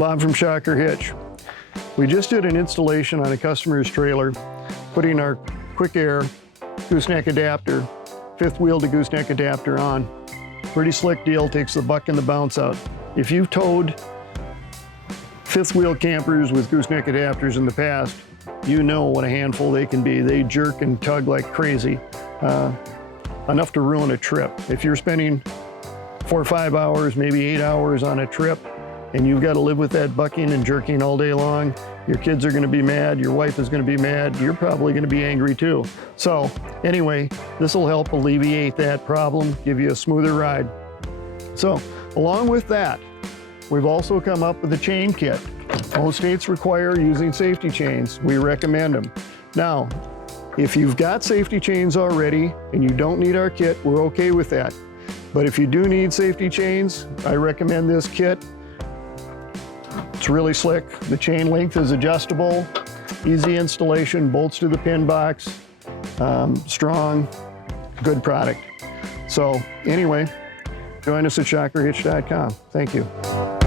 Bob from Shocker Hitch. We just did an installation on a customer's trailer, putting our QuickAir gooseneck adapter, fifth wheel to gooseneck adapter on. Pretty slick deal, takes the buck and the bounce out. If you've towed fifth wheel campers with gooseneck adapters in the past, you know what a handful they can be. They jerk and tug like crazy, enough to ruin a trip. If you're spending 4 or 5 hours, maybe 8 hours on a trip, and you've got to live with that bucking and jerking all day long, your kids are going to be mad, your wife is going to be mad, you're probably going to be angry too. So anyway, this will help alleviate that problem, give you a smoother ride. So along with that, we've also come up with a chain kit. Most states require using safety chains. We recommend them. Now, if you've got safety chains already and you don't need our kit, we're okay with that. But if you do need safety chains, I recommend this kit. It's really slick. The chain length is adjustable, easy installation, bolts to the pin box, strong, good product. So anyway, join us at shockerhitch.com. Thank you.